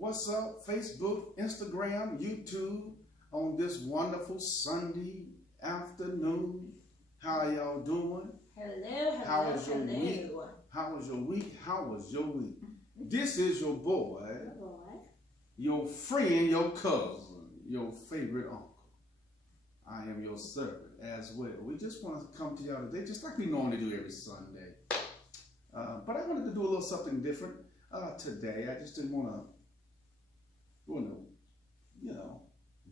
What's up, Facebook, Instagram, YouTube, on this wonderful Sunday afternoon? How are y'all doing? Hello. How was your week? How was your week? How was your week? This is your boy, your friend, your cousin, your favorite uncle. I am your servant as well. We just want to come to y'all today, just like we normally do every Sunday. But I wanted to do a little something different today. I just didn't want to,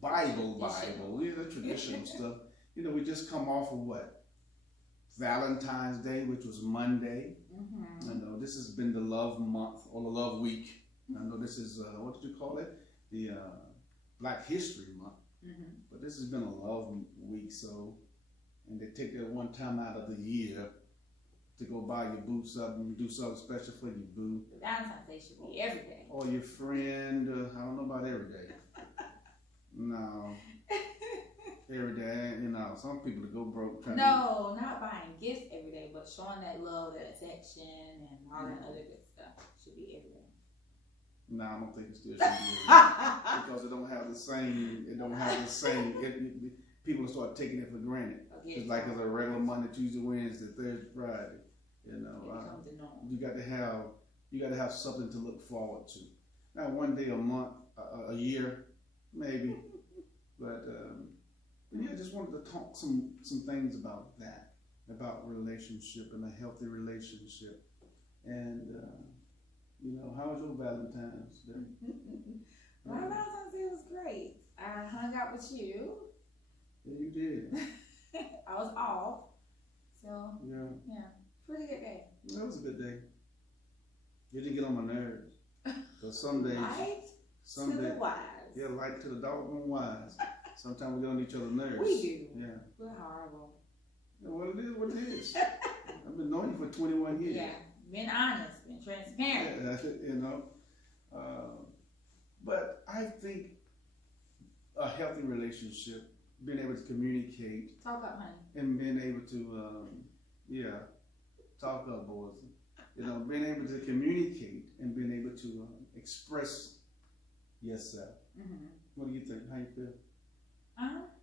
Bible, traditional stuff. We just come off of what? Valentine's Day, which was Monday. I know this has been the love month or the love week. I know this is, what did you call it? The Black History Month. But this has been a love week, and they take that one time out of the year to go buy your boo something, do something special for your boo. Valentine's Day should be every day. Or your friend, I don't know about every day. No. Every day, some people to go broke. No, not buying gifts every day, but showing that love, that affection, and all that other good stuff should be every day. No, I don't think it still should be every day. Because it don't have the same, people start taking it for granted. It's like it's a regular Monday, Tuesday, Wednesday, Thursday, Friday. You got to have something to look forward to. Now, one day, a month, a year, maybe, but yeah, I just wanted to talk some things about that, about relationship and a healthy relationship. And how was your Valentine's Day? My Valentine's Day was great. I hung out with you. Yeah, you did. I was off, so yeah, pretty good day. That was a good day. You didn't get on my nerves. But some days, to the wise. Yeah, like to the doggone wise. Sometimes we get on each other's nerves. We do. Yeah. We're horrible. Yeah, well, it is what it is. I've been knowing you for 21 years. Yeah, been honest, been transparent. Yeah, that's it, But I think a healthy relationship, being able to communicate. Talk up, honey. And being able to, talk up, boys. Being able to communicate and being able to express yourself. What do you think? How you feel?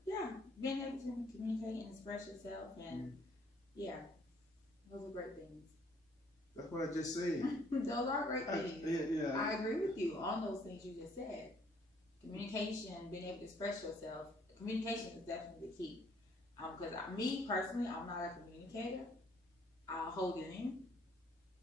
Yeah, being able to communicate and express yourself, and those are great things. That's what I just said. Those are great things. Yeah. I agree with you on those things you just said. Communication, being able to express yourself. Communication is definitely the key. Because me personally, I'm not a communicator. I'll hold it in,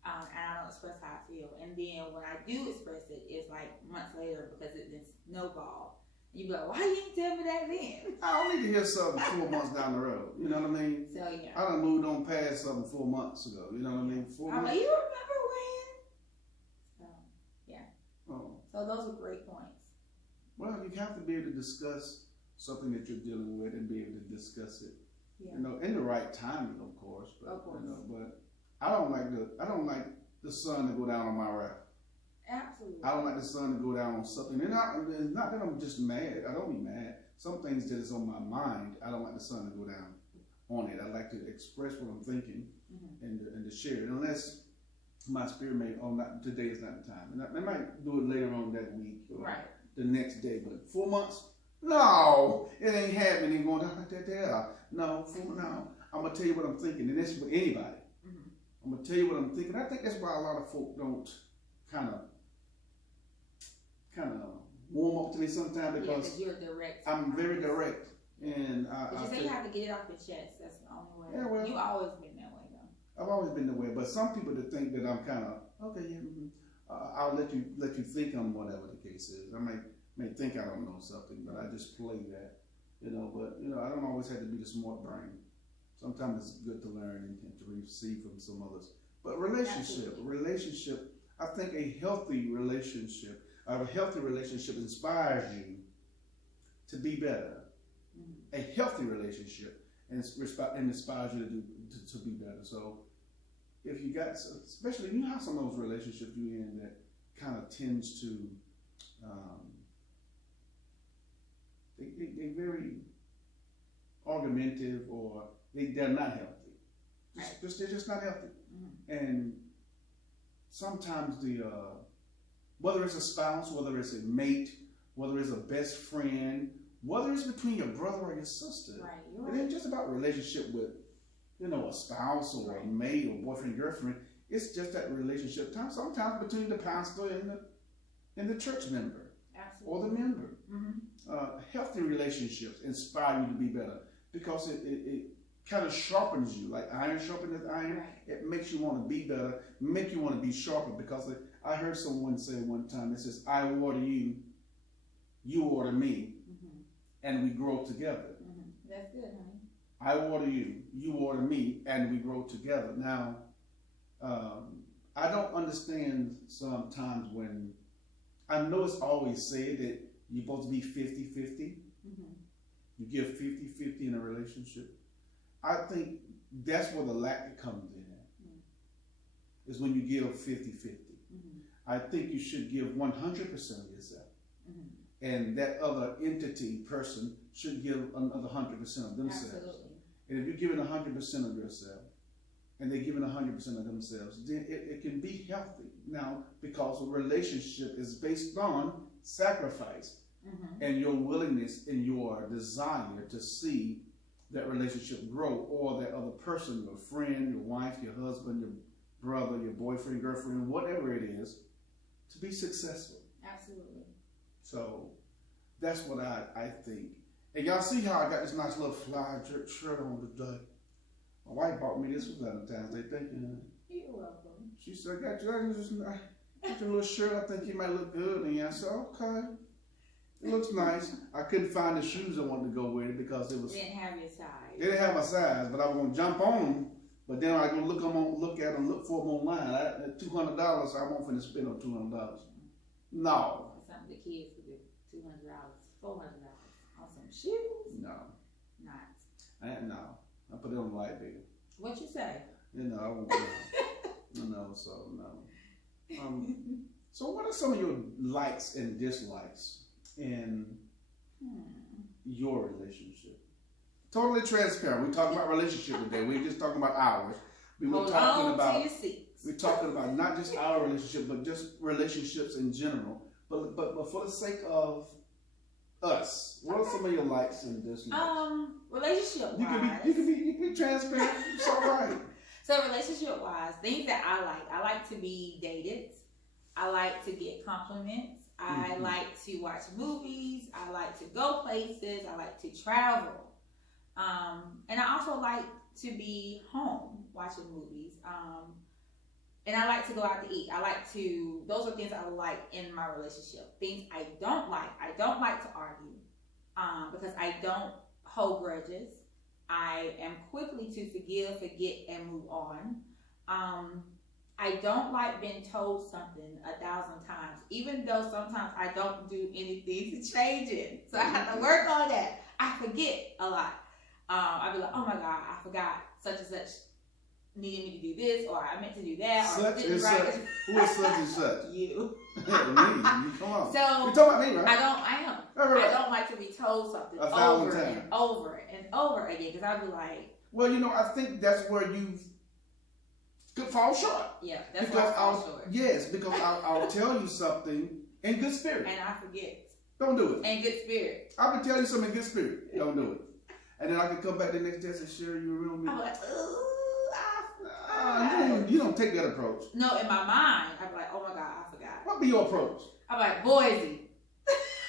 and I don't express how I feel. And then when I do express it, it's like months later because it then snowballed. You be like, why you didn't tell me that then? I don't need to hear something 4 months down the road. You know what I mean? So yeah. I done moved on past something 4 months ago. You know what I mean? 4 I'm months. like, you remember when? So yeah. Oh. So those are great points. Well, you have to be able to discuss something that you're dealing with and be able to discuss it. Yeah. In the right timing, of course. But, of course. But I don't like the sun to go down on my wrath. Absolutely. I don't like the sun to go down on something. And it's not that I'm just mad. I don't be mad. Some things that is on my mind, I don't like the sun to go down on it. I like to express what I'm thinking and to share it. Unless my spirit may, today is not the time. And I might do it later on that week or the next day. But 4 months, no, it ain't happening. Ain't going down like that there. No, I'm going to tell you what I'm thinking. And that's with anybody. I'm going to tell you what I'm thinking. I think that's why a lot of folk don't kind of warm up to me sometimes, because you're direct. I'm very direct, and you say you have to get it off your chest. That's the only way. Yeah, well, you always been that way, though. I've always been that way, but some people that think that I'm kind of okay. I'll let you think I'm whatever the case is. I may think I don't know something, but I just play that, But I don't always have to be the smart brain. Sometimes it's good to learn and to receive from some others. But relationship. I think a healthy relationship inspires you to be better. A healthy relationship inspires you to be better. So if you got, especially you have some of those relationships you're in that kind of tends to, they're very argumentative, or they're not healthy. They're just not healthy. And sometimes the whether it's a spouse, whether it's a mate, whether it's a best friend, whether it's between your brother or your sister. Right. It ain't just about relationship with, a spouse or a mate or boyfriend, girlfriend. It's just that relationship. Sometimes between the pastor and the church member. Absolutely. Or the member. Mm-hmm. Healthy relationships inspire you to be better because it kind of sharpens you, like iron sharpens iron. Right. It makes you want to be better, make you want to be sharper. Because I heard someone say one time, it says, "I water you, you water me, and we grow together." That's good, honey. I water you, you water me, and we grow together. Now, I don't understand sometimes when, I know it's always said that you're supposed to be 50-50. You give 50-50 in a relationship. I think that's where the lack comes in at, is when you give 50-50. I think you should give 100% of yourself. And that other entity, person, should give another 100% of themselves. Absolutely. And if you're giving 100% of yourself, and they're giving 100% of themselves, then it can be healthy. Now, because a relationship is based on sacrifice and your willingness and your desire to see that relationship grow, or that other person, your friend, your wife, your husband, your brother, your boyfriend, girlfriend, whatever it is, to be successful. Absolutely. So that's what I think. And y'all see how I got this nice little fly shirt on today. My wife bought me this for Valentine's Day. Thank you. You're welcome. She said, I got your little shirt. I think you might look good. And I said, okay. It looks nice. I couldn't find the shoes I wanted to go with it because it was. Didn't have your size. They didn't have my size, but I was gonna jump on them. But then I go look at them, look for them online. At $200, I won't finna spend on $200. No. Something the kids could do. $200, $400 on some shoes. No. Not. No. I put it on the light bill. What you say? I won't. No. So no. So what are some of your likes and dislikes in your relationship? Totally transparent. We're talking about relationship today. We're just talking about ours. We're talking about not just our relationship, but just relationships in general. But for the sake of us, what are some of your likes and dislikes? Relationship wise. You can be transparent. It's all right. So relationship wise, things that I like to be dated. I like to get compliments. I like to watch movies. I like to go places. I like to travel. And I also like to be home watching movies. And I like to go out to eat. Those are things I like in my relationship. Things I don't like to argue. Because I don't hold grudges. I am quickly to forgive, forget, and move on. I don't like being told something 1,000 times, even though sometimes I don't do anything to change it. So I have to work on that. I forget a lot. I'll be like, oh my God, I forgot such and such needed me to do this, or I meant to do that, or such didn't and write such. Who is such and such? You. Me. Come on. So you're talking about me, right? I don't like to be told something 1,000 times. and over and over again, because I'll be like, well, I think that's where you could fall short. Yeah, that's where I fall short. Yes, because I'll tell you something in good spirit. And I forget. Don't do it. In good spirit. I'll be telling you something in good spirit. Don't do it. And then I can come back the next day and say, Sherry, you remember me? I'm like, ooh, you don't take that approach. No, in my mind, I'd be like, oh my God, I forgot. What be your approach? I'm like, Boise.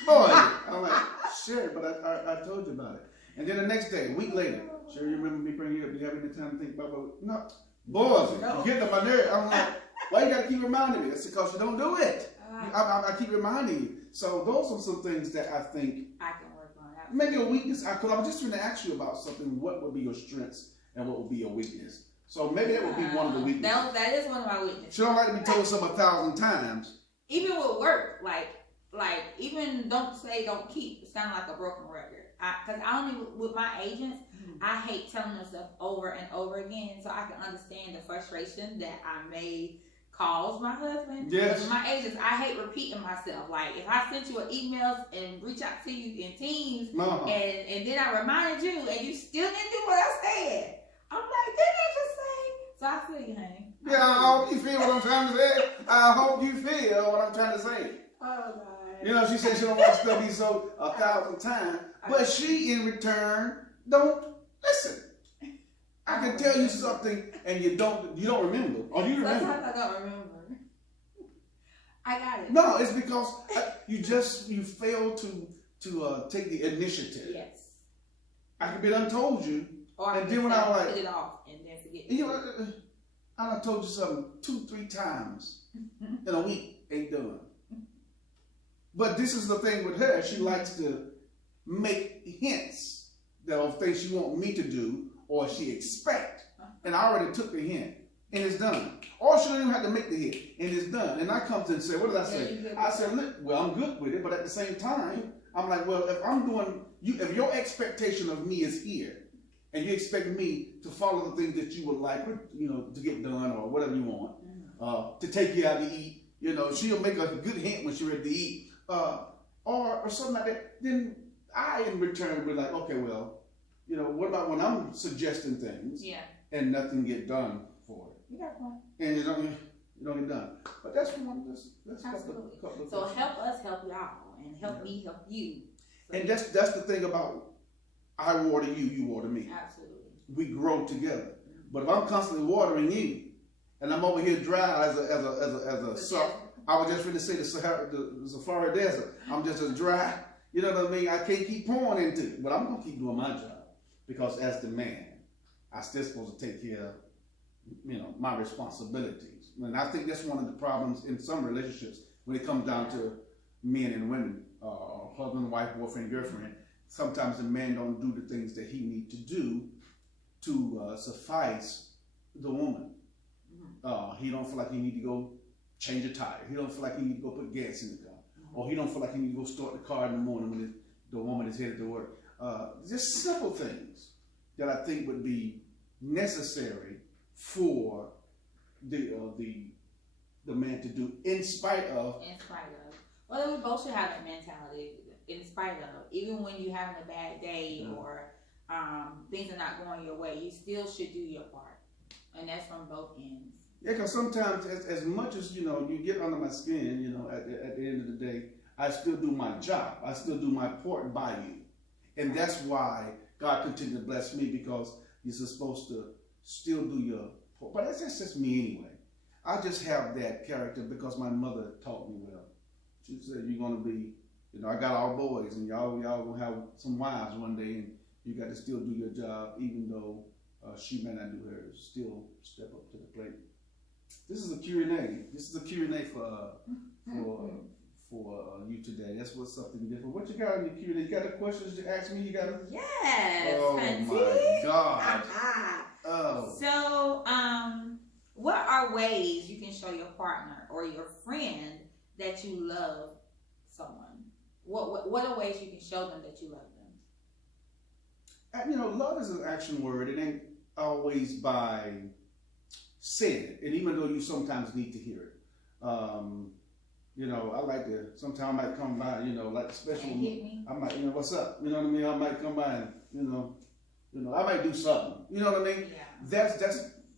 I'm like, Sherry, but I told you about it. And then the next day, a week later, Sherry, you remember me bringing you up? Do you have any time to think about it? No. Boise. No. You get on my nerve. I'm like, why you got to keep reminding me? That's because you don't do it. I keep reminding you. So those are some things that I think I can work on. Maybe a weakness. Because I was just going to ask you about something. What would be your strengths and what would be your weakness? So maybe that would be one of the weaknesses. That is one of my weaknesses. She don't like to be told something 1,000 times. Even with work, like even don't say, don't keep. It's kind of like a broken record. Because I only with my agents, I hate telling them stuff over and over again. So I can understand the frustration that I may cause my husband. Yes. But with my agents, I hate repeating myself. Like if I sent you an email and reach out to you in Teams, and then I reminded you and you still didn't do what I said, I'm like, didn't I just say? So I feel you, honey. Yeah, I hope you feel what I'm trying to say. I hope you feel what I'm trying to say. Oh, God. You know, she said she don't want stuff to be so 1,000 times, but she in return don't listen. I can tell you something and you don't remember, or you remember. Sometimes I don't remember. I got it. No, it's because you fail to take the initiative. Yes. I could be done told you, Or and then when I like put it off and then forget. You know, I done told you something 2-3 times in a week, ain't done. But this is the thing with her. She likes to make hints of things she want me to do or she expect. And I already took the hint and it's done. Or she don't even have to make the hint and it's done. And I come to and say, what did I say? I said, look, well, I'm good with it, but at the same time, I'm like, well, if I'm doing, if your expectation of me is here, and you expect me to follow the things that you would like, you know, to get done or whatever you want, to take you out to eat, you know, she'll make a good hint when she's ready to eat, or something like that. Then I, in return, be like, okay, well, you know, what about when I'm suggesting things and nothing get done for it? You got one. And you don't get done. But that's one. That's Absolutely. couple So things. help us help y'all, and help me help you. So And that's the thing about I water you, you water me. absolutely. We grow together. But if I'm constantly watering you, and I'm over here dry as I was just going to say the Sahara Desert. I'm just as dry. You know what I mean? I can't keep pouring into it, but I'm gonna keep doing my job because as the man, I still supposed to take care of, you know, my responsibilities. And I think that's one of the problems in some relationships when it comes down to men and women, husband, wife, boyfriend, girlfriend. Sometimes the man don't do the things that he need to do to suffice the woman. He don't feel like he need to go change a tire. He don't feel like he need to go put gas in the car. Or he don't feel like he need to go start the car in the morning when the woman is headed to work. Just simple things that I think would be necessary for the man to do in spite of. In spite of. Well, we both should have that mentality. In spite of, even when you're having a bad day or things are not going your way, you still should do your part, and that's from both ends. Yeah, because sometimes, as much as you know, you get under my skin. You know, at the end of the day, I still do my job. I still do my part by you, and that's why God continued to bless me because you're supposed to still do your part. But that's just me anyway. I just have that character because my mother taught me well. She said, "You're gonna be." You know, I got all boys, and y'all gonna have some wives one day, and you got to still do your job, even though she may not do hers. Still step up to the plate. This is a Q&A. This is a Q&A for you today. That's what's something different. What you got in your Q&A? You got the questions to ask me? You got? Yes. Oh my God. Oh. So, what are ways you can show your partner or your friend that you love someone? What are ways you can show them that you love them? You know, love is an action word. It ain't always by saying it, and even though you sometimes need to hear it. You know, I like to. Sometimes I might come by. You know, like the special. I might, you know, what's up? You know what I mean? I might come by and you know, I might do something. You know what I mean? Yeah.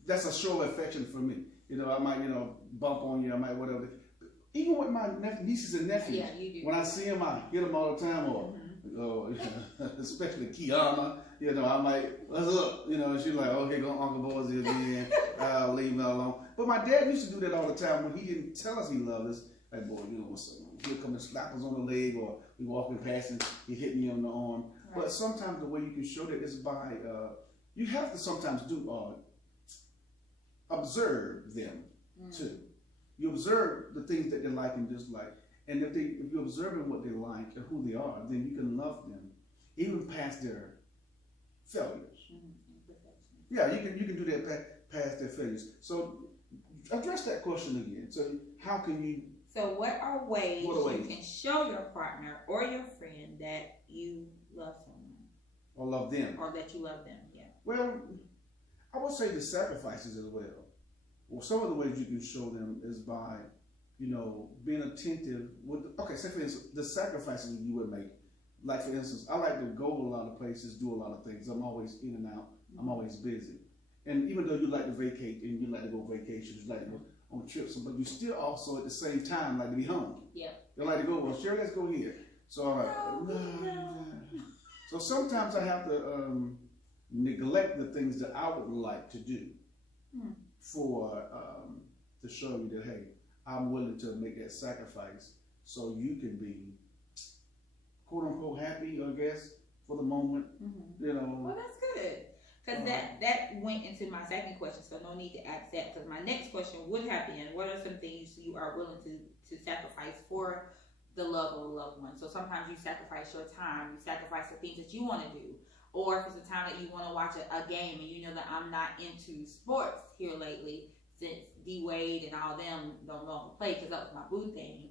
That's a show of affection for me. You know, I might, you know, bump on you. I might whatever. Even with my nieces and nephews, when I see them, I get them all the time, or especially Kiana, you know, I might, what's up? You know, and she's like, oh, here go Uncle Boise again, I'll leave me alone. But my dad used to do that all the time when he didn't tell us he loved us. Like, boy, you know what's up? He'll come and slap us on the leg, or we walking past and he hit me on the arm. Right. But sometimes the way you can show that is by, you have to sometimes observe them too. You observe the things that they like and dislike. And if you're observing what they like and who they are, then you can love them even past their failures. Yeah, you can do that past their failures. So address that question again. So how can you? So what are ways you can show your partner or your friend that you love someone? Or love them. Or that you love them, yeah. Well, I would say the sacrifices as well. Well, some of the ways you can show them is by, you know, being attentive with, say for instance, the sacrifices you would make. Like for instance, I like to go a lot of places, do a lot of things. I'm always in and out. I'm always busy. And even though you like to vacate and you like to go vacations, you like to go on trips, but you still also at the same time like to be home. Yeah. You like to go, well, sure, let's go here. So I'm like, no. So sometimes I have to neglect the things that I would like to do for to show you that, hey, I'm willing to make that sacrifice so you can be quote unquote happy, I guess, for the moment. You know. Well, that's good. Because that went into my second question, so no need to ask that. Because my next question would have been, what are some things you are willing to sacrifice for the love of a loved one? So sometimes you sacrifice your time, you sacrifice the things that you want to do. Or if it's a time that you want to watch a game and you know that I'm not into sports here lately, since D Wade and all them don't longer play because that was my boo thing.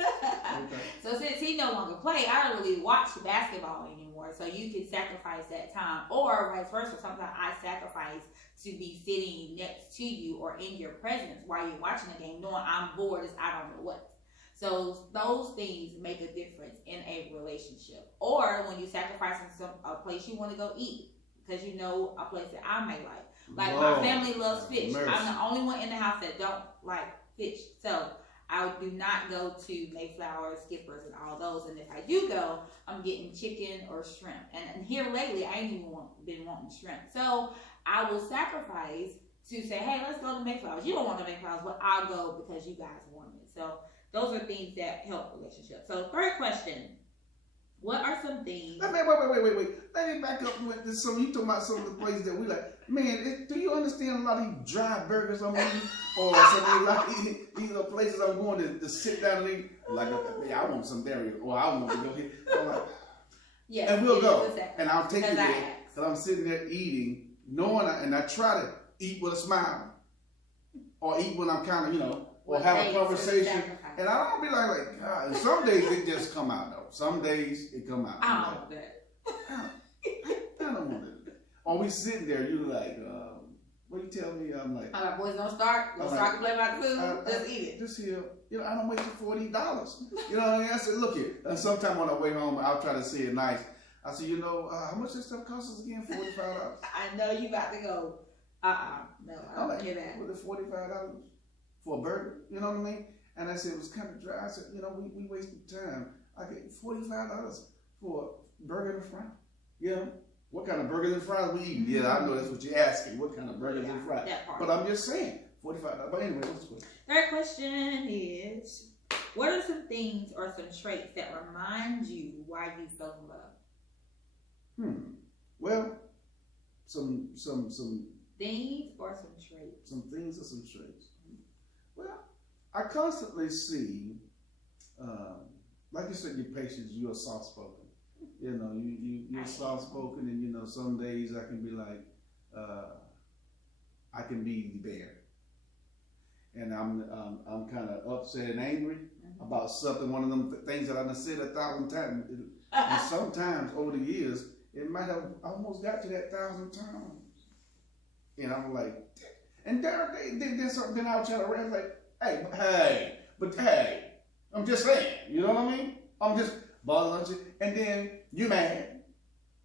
Okay. So since he no longer play, I don't really watch basketball anymore. So you can sacrifice that time, or vice versa. Sometimes I sacrifice to be sitting next to you or in your presence while you're watching the game, knowing I'm bored as I don't know what. So those things make a difference in a relationship. Or when you're sacrificing a place you want to go eat because you know a place that I may like. Like my family loves fish. Mercy. I'm the only one in the house that don't like fish. So I do not go to Mayflower, Skippers, and all those. And if I do go, I'm getting chicken or shrimp. And here lately, I ain't even been wanting shrimp. So I will sacrifice to say, hey, let's go to Mayflowers. You don't want the Mayflowers, but I'll go because you guys want it. So those are things that help relationships. So third question, what are some things? Wait. Let me back up with this. You talking about some of the places that we like. Man, do you understand a lot of these dry burgers I'm eating? Or something like these are places I'm going to sit down and eat? Like, I want some dairy, or I want to go here. I'm like, yes, and we'll go. And I'll take you there. And I'm sitting there eating, knowing, and I try to eat with a smile. Or eat when I'm kind of, or have a conversation. And I don't be like, God. And some days it just come out, though. Some days it come out. I don't want that. I don't want it. Or we sitting there, you like, what you tell me? I'm like, all right, boys, don't start complaining about the food. Just eat it. Just here, I don't wasted $40. You know what I mean? I said, look here. And sometime on our way home, I'll try to say it nice. I said, how much this stuff costs us again? $45. I know you about to go. No, I don't hear that. Was it $45 for a burger? You know what I mean? And I said it was kind of dry. I said, we wasted time. I get $45 for a burger and fries. What kind of burgers and fries we eating? Yeah, I know that's what you're asking. What kind of burgers and fries? But I'm just saying, $45. But anyway, what's the question? Third question is, what are some things or some traits that remind you why you fell in love? Well, some things or some traits? Some things or some traits. Well, I constantly see, like you said, your patience, you're soft spoken. You're soft spoken, and some days I can be like, I can be the bear, and I'm kind of upset and angry about something. One of them things that I've said 1,000 times, and sometimes over the years it might have almost got to that 1,000 times, and I'm like, and then I'll try to rant like, hey, I'm just saying, you know what I mean? I'm just bothering you, and then you mad,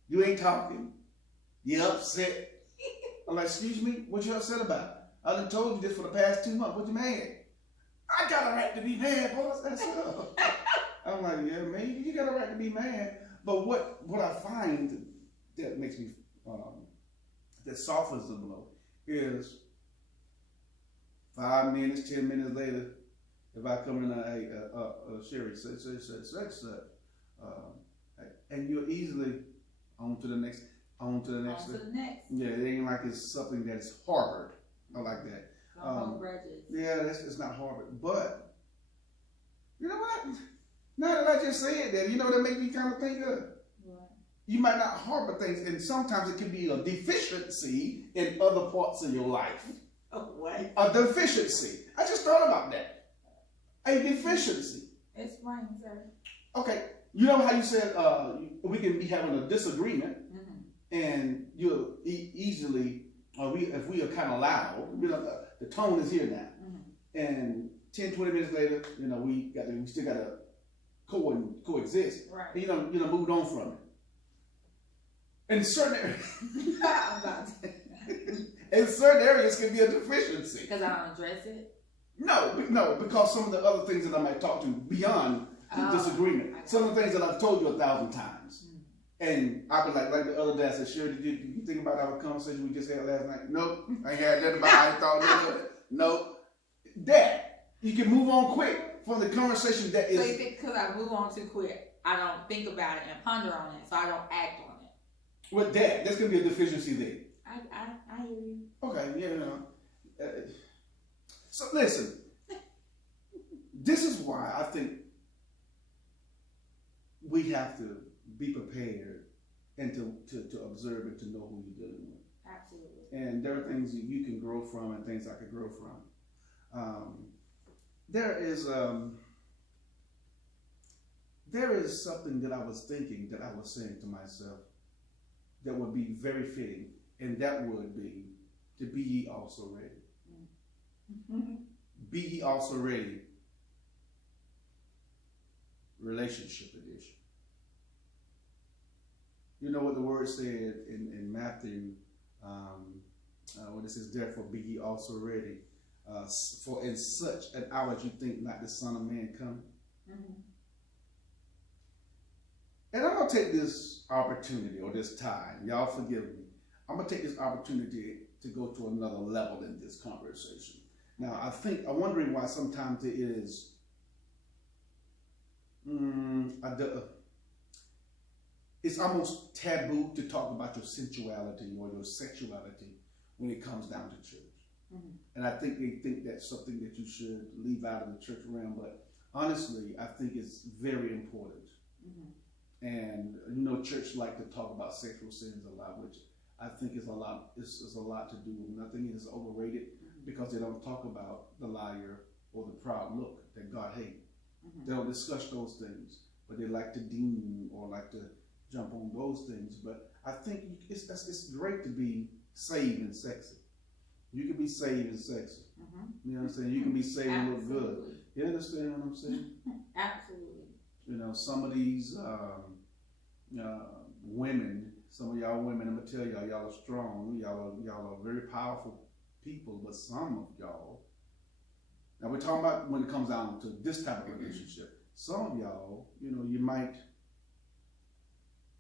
you ain't talking, you upset. I'm like, excuse me, what you upset about? I done told you this for the past 2 months. What you mad? I got a right to be mad, boss. That's up. I'm like, yeah, maybe you got a right to be mad. But what I find that makes me that softens the blow is 5 minutes, 10 minutes later, if I come in, Sherry, such, and you're easily on to the next. Yeah, it ain't like it's something that's harbored. I like that. No grudges. Yeah, it's not harbored. But you know what? Now that I just said that, that make me kind of think of. What? You might not harbor things, and sometimes it can be a deficiency in other parts of your life. Oh, what? A deficiency. I just thought about that. A deficiency. Explain, sir. Okay. You know how you said we can be having a disagreement, and you'll easily, if we are kind of loud, the tone is here now, and 10, 20 minutes later, we still got to coexist. Right. And, moved on from it. In certain areas, I'm about to. in certain areas can be a deficiency. Because I don't address it? No, because some of the other things that I might talk to beyond disagreement, some of the things that I've told you 1,000 times. And I'll be like the other day, I said, Sherry, did you think about our conversation we just had last night? Nope. I ain't had nothing about it. I thought nothing. Nope. That, you can move on quick from the conversation that is. So you think because I move on too quick, I don't think about it and ponder on it, so I don't act on it. With that, there's going to be a deficiency there. I hear you. Okay, yeah. So listen, this is why I think we have to be prepared and to observe and to know who you're dealing with. Absolutely. And there are things that you can grow from and things I could grow from. There is something that I was thinking that I was saying to myself that would be very fitting, and that would be to be ye also ready. Mm-hmm. Be ye also ready. Relationship edition. You know what the word said in Matthew, when it says, therefore be ye also ready, for in such an hour as you think not the Son of Man coming. Mm-hmm. And I'm going to take this opportunity or this time, y'all forgive me, I'm going to take this opportunity to go to another level in this conversation. Now, I'm wondering why sometimes it is, it's almost taboo to talk about your sensuality or your sexuality when it comes down to church. Mm-hmm. And I think they think that's something that you should leave out of the church realm, but honestly, I think it's very important. Mm-hmm. And church like to talk about sexual sins a lot, which I think is a lot to do with nothing. It is overrated because they don't talk about the liar or the proud look that God hates. Mm-hmm. They don't discuss those things, but they like to deem or like to jump on those things. But I think it's great to be saved and sexy. You can be saved and sexy. Mm-hmm. You know what I'm saying? You can be saved and look good. You understand what I'm saying? Absolutely. Some of these women, some of y'all women, I'm gonna tell y'all are strong. Y'all are very powerful people, but some of y'all. Now we're talking about when it comes down to this type of relationship. Some of y'all, you might.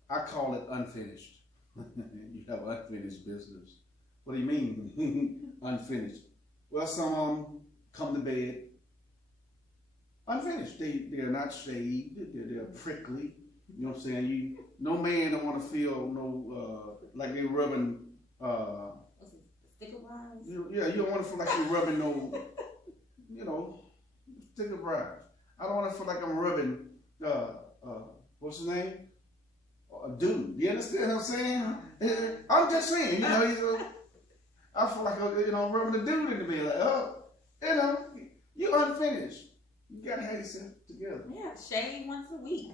I call it unfinished. You have unfinished business. What do you mean, unfinished? Well, some of them come to bed unfinished. They're not shaved. They're prickly. You know what I'm saying? No man don't want to feel like they're rubbing. Sticker bras? Yeah, you don't want to feel like you're rubbing sticker bras. I don't want to feel like I'm rubbing. What's his name? A dude. You understand what I'm saying? I'm just saying. I feel like rubbing a dude in the bed. You unfinished. You gotta have yourself together. Yeah, shave once a week.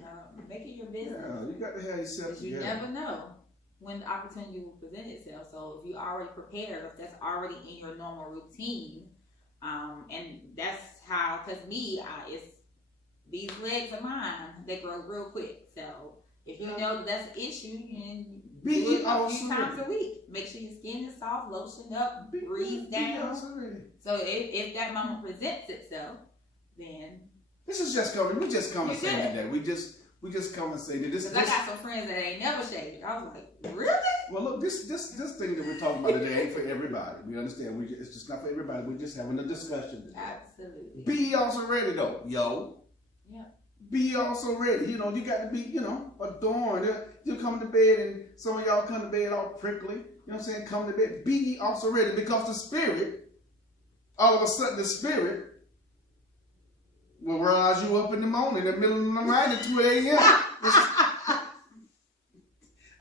Make it your business. Yeah, you got to have yourself together. You never know when the opportunity will present itself. So if you already prepared, if that's already in your normal routine, and that's how. Because it's these legs of mine. They grow real quick. So if you know that's an issue, and do it a few times a week. Make sure your skin is soft, lotion up, breathe down. So if that moment presents itself, then this is just coming. We just come and say today. We just come and say that this. I got some friends that ain't never shaved. I was like, really? Well, look, this thing that we're talking about today ain't for everybody. We understand. It's just not for everybody. We're just having a discussion today. Absolutely. Be also ready though, yo. Yeah. Be also ready. You got to be, adorned. You come to bed and some of y'all come to bed all prickly. You know what I'm saying? Come to bed. Be also ready because the Spirit, all of a sudden the Spirit will rise you up in the morning, in the middle of the night at 2 a.m.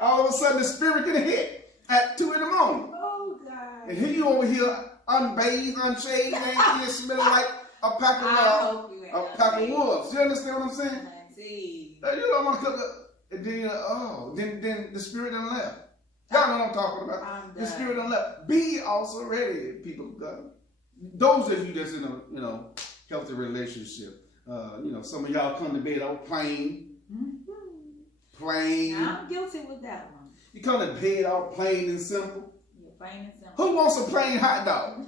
All of a sudden the Spirit can hit at 2 in the morning. Oh, God. And here you over here unbathed, unshaved, and you smelling like a pack of wolves. You understand what I'm saying? You don't want to cook up, and then the Spirit done left. Y'all know what I'm talking about. The Spirit done left. Be also ready, people of God. Those of you that's in a healthy relationship. Some of y'all come to bed all plain. Now, I'm guilty with that one. You come to bed all plain and simple. Yeah, plain and simple. Who wants a plain hot dog?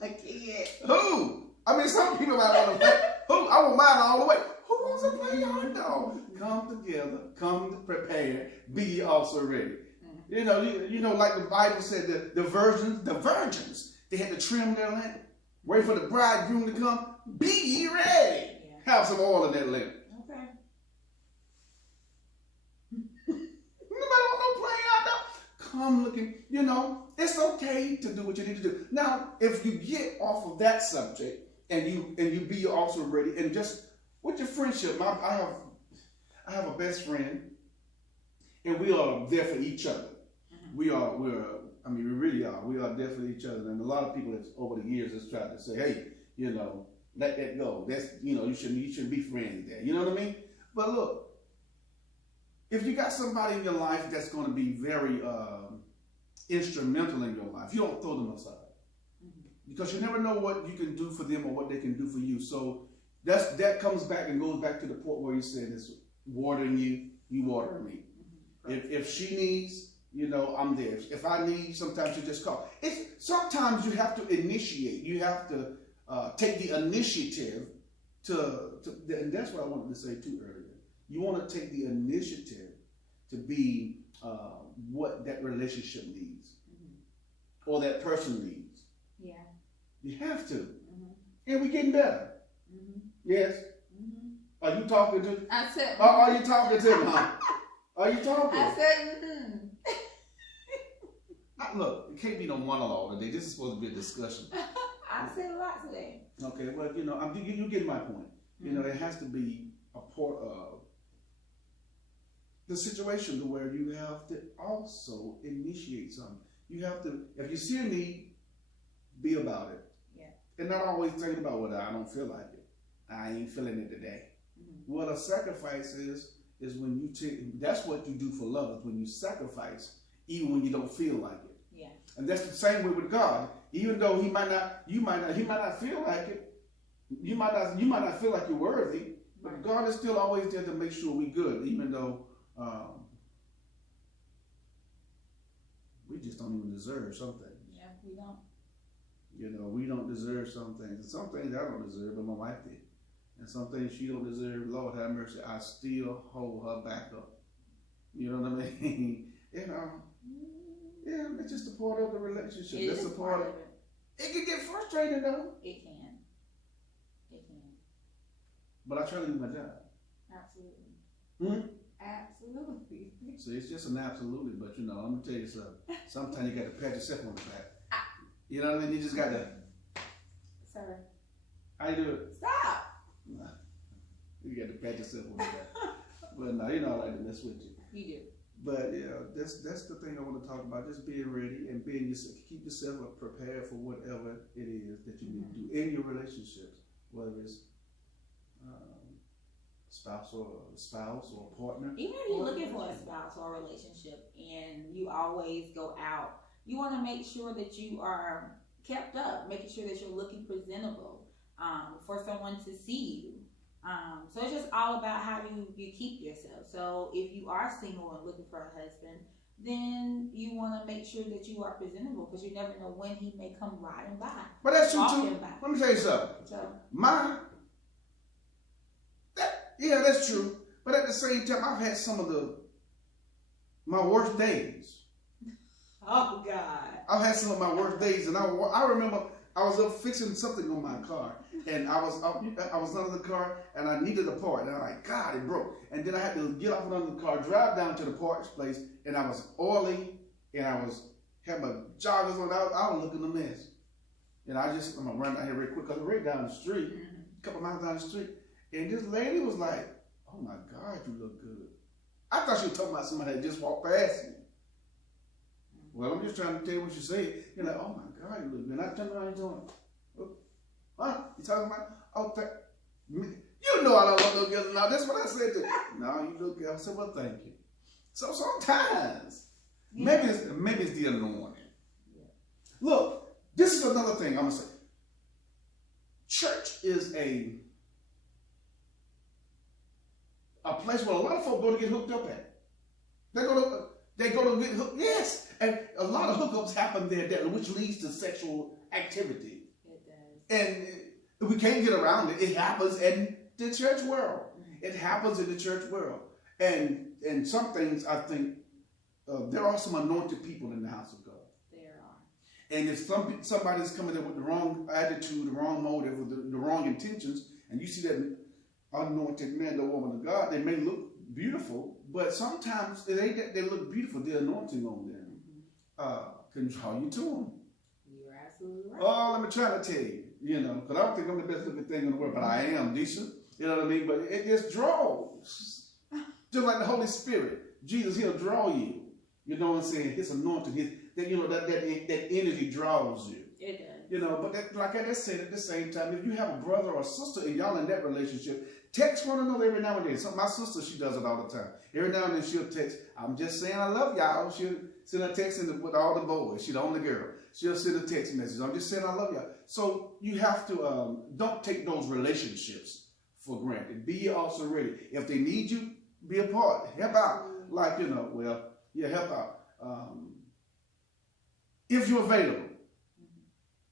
A kid. Who? I mean, some people might want to. Who? I want mine all the way. Who wants a plain hot dog? Come together, come prepared, be also ready. You know, like the Bible said, the virgins, they had to trim their lamp, wait for the bridegroom to come. Be ye ready. Yeah. Have some oil in that lamp. Okay. Nobody want no plain hot dog. Come looking. You know, it's okay to do what you need to do. Now, if you get off of that subject and you be also ready, and just with your friendship, I have a best friend, and we are there for each other. We really are. We are there for each other. And a lot of people have, over the years, has tried to say, hey, you know, let that go. That's, you know, you shouldn't be friends there. You know what I mean? But look, if you got somebody in your life that's going to be very instrumental in your life, you don't throw them aside. Because you never know what you can do for them or what they can do for you. So that comes back and goes back to the point where you said it's watering you, you water me. If she needs, you know, I'm there. If I need, sometimes you just call. Sometimes you have to initiate. You have to take the initiative and that's what I wanted to say too earlier. You want to take the initiative to be what that relationship needs or that person needs. Yeah. You have to. And we're getting better. Yes. Are you talking to? I said. Are you talking to me, huh? Are you talking? I said. Look, it can't be no monologue today. This is supposed to be a discussion. I said a lot today. Okay, well, you know, you get my point. You know, there has to be a part of the situation to where you have to also initiate something. You have to, if you see a need, be about it. Yeah. And not always thinking about, well, I don't feel like it. I ain't feeling it today. What a sacrifice is when you take, that's what you do for love, is when you sacrifice, even when you don't feel like it. Yeah. And that's the same way with God. Even though he might not feel like it. You might not feel like you're worthy, but God is still always there to make sure we're good, even though we just don't even deserve some things. Yeah, we don't. You know, we don't deserve some things. And some things I don't deserve, but my wife did. And some things she don't deserve, Lord have mercy, I still hold her back up. You know what I mean? You know, yeah, it's just a part of the relationship. It's a part of it. It can get frustrating though. It can. But I try to do my job. Absolutely. Absolutely. So it's just an absolutely, but you know, I'm gonna tell you something. Sometimes you got to pat yourself on the back. You know what I mean? You just got to. Sir. How you do it? Stop. Nah. You got to pat yourself on the back. But no, you know I like to mess with you. You do. But yeah, that's the thing I want to talk about. Just being ready and being yourself. Keep yourself prepared for whatever it is that you need to do in your relationships, whether it's spouse or partner. Even if you're looking for a spouse or a relationship and you always go out, you want to make sure that you are kept up, making sure that you're looking presentable for someone to see you. So it's just all about how you keep yourself. So if you are single and looking for a husband, then you want to make sure that you are presentable, because you never know when he may come riding by. But that's true too. Let me tell you something. Yeah, that's true. But at the same time, I've had some of my worst days. Oh God! I've had some of my worst days, and I remember I was up fixing something on my car, and I was under the car, and I needed a part, and I'm like, God, it broke. And then I had to get off under the car, drive down to the parts place, and I was oily, and I had my joggers on. I was looking a mess, and I'm gonna run down here real quick, because I'm right down the street, a couple miles down the street. And this lady was like, oh my God, you look good. I thought she was talking about somebody that just walked past me. Well, I'm just trying to tell you what you said. You're like, oh my God, you look good. And I turned around and told her, huh? You talking about? Oh, you know I don't look no good. Now, that's what I said to her. No, you look good. I said, well, thank you. So sometimes, maybe it's the anointing. Yeah. Look, this is another thing I'm going to say. Church is a place where a lot of folk go to get hooked up at. They go to get hooked. Yes, and a lot of hookups happen there, which leads to sexual activity. It does. And we can't get around it. It happens in the church world. It happens in the church world. And some things, I think, there are some anointed people in the house of God. There are. And if somebody's coming in with the wrong attitude, the wrong motive, or the wrong intentions, and you see that anointed man or woman of God, they may look beautiful, but sometimes it ain't that they look beautiful. The anointing on them can draw you to them. You're absolutely right. Oh, let me try to tell you, because I don't think I'm the best looking thing in the world, but I am decent. You know what I mean? But it just draws. Just like the Holy Spirit. Jesus, he'll draw you. You know what I'm saying? His anointing, that energy draws you. It does. But like I just said, at the same time, if you have a brother or a sister and y'all in that relationship, text one another every now and then. So my sister, she does it all the time. Every now and then she'll text, I'm just saying I love y'all. She'll send a text with all the boys. She's the only girl. She'll send a text message. I'm just saying I love y'all. So you have to, don't take those relationships for granted. Be also ready. If they need you, be a part. Help out. Like, help out. If you're available.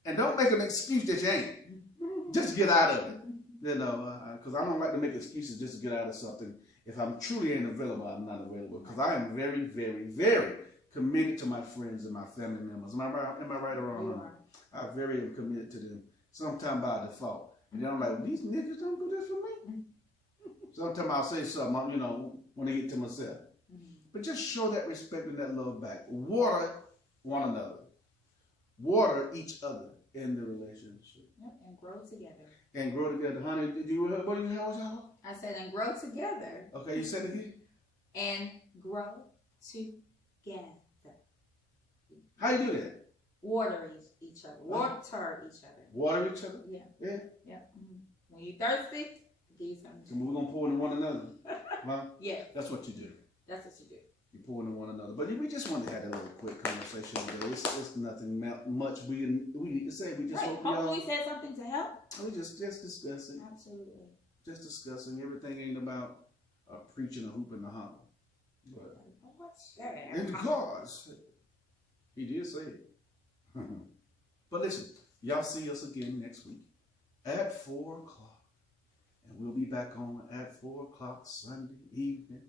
And don't make an excuse that you ain't. Just get out of it. Because I don't like to make excuses just to get out of something. If I'm truly ain't available, I'm not available. Because I am very, very, very committed to my friends and my family members. Am I right or wrong? I very am committed to them. Sometimes by default. And then I'm like, well, these niggas don't do this for me. Sometimes I'll say something, when I get to myself. But just show that respect and that love back. Water one another. Water each other in the relationship. Yep, and grow together. And grow together. Honey, what do you have, y'all? I said, and grow together. Okay, you said it again? And grow together. How you do that? Water each other. Water each other. Water each other? Yeah. Yeah? Yeah. Mm-hmm. When you're thirsty, give you something. So we're going to pour into one another. Huh? Yeah. That's what you do. That's what you do. You pour into one another. But we just wanted to have a little quick conversation today. It's nothing much we need to say. We just hope hopefully we said something to help. We just discussing. Absolutely. Just discussing. Everything ain't about preaching or hooping or hollering. But and because he did say it. But listen, y'all see us again next week at 4 o'clock. And we'll be back on at 4 o'clock Sunday evening.